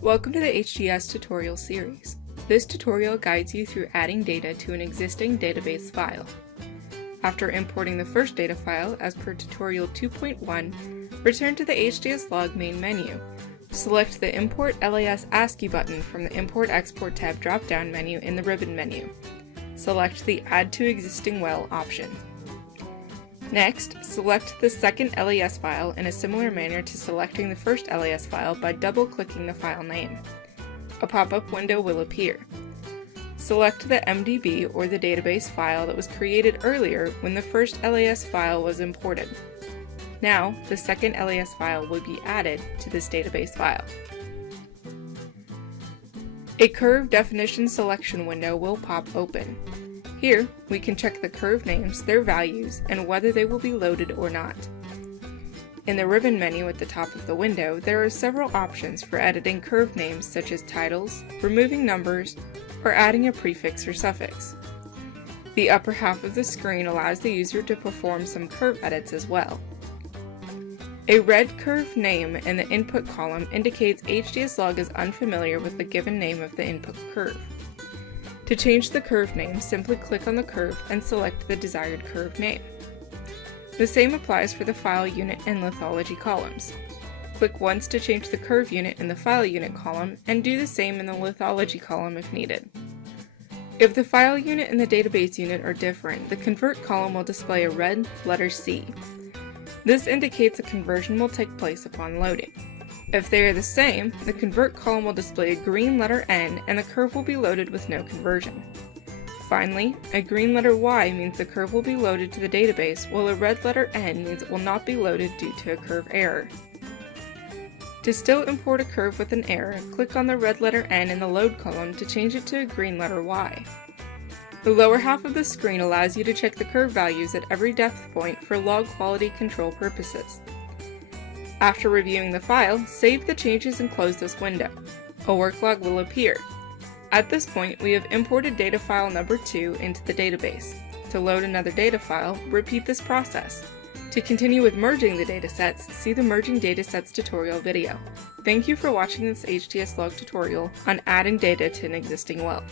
Welcome to the HDS tutorial series. This tutorial guides you through adding data to an existing database file. After importing the first data file as per tutorial 2.1, return to the HDSlog main menu. Select the Import LAS ASCII button from the Import/Export tab drop-down menu in the ribbon menu. Select the Add to Existing Well option. Next, select the second LAS file in a similar manner to selecting the first LAS file by double-clicking the file name. A pop-up window will appear. Select the MDB or the database file that was created earlier when the first LAS file was imported. Now, the second LAS file will be added to this database file. A curve definition selection window will pop open. Here, we can check the curve names, their values, and whether they will be loaded or not. In the ribbon menu at the top of the window, there are several options for editing curve names such as titles, removing numbers, or adding a prefix or suffix. The upper half of the screen allows the user to perform some curve edits as well. A red curve name in the input column indicates HDSlog is unfamiliar with the given name of the input curve. To change the curve name, simply click on the curve and select the desired curve name. The same applies for the file unit and lithology columns. Click once to change the curve unit in the file unit column and do the same in the lithology column if needed. If the file unit and the database unit are different, the convert column will display a red letter C. This indicates a conversion will take place upon loading. If they are the same, the convert column will display a green letter N and the curve will be loaded with no conversion. Finally, a green letter Y means the curve will be loaded to the database, while a red letter N means it will not be loaded due to a curve error. To still import a curve with an error, click on the red letter N in the load column to change it to a green letter Y. The lower half of the screen allows you to check the curve values at every depth point for log quality control purposes. After reviewing the file, save the changes and close this window. A work log will appear. At this point, we have imported data file number 2 into the database. To load another data file, repeat this process. To continue with merging the datasets, see the Merging Datasets tutorial video. Thank you for watching this HDSlog tutorial on adding data to an existing well.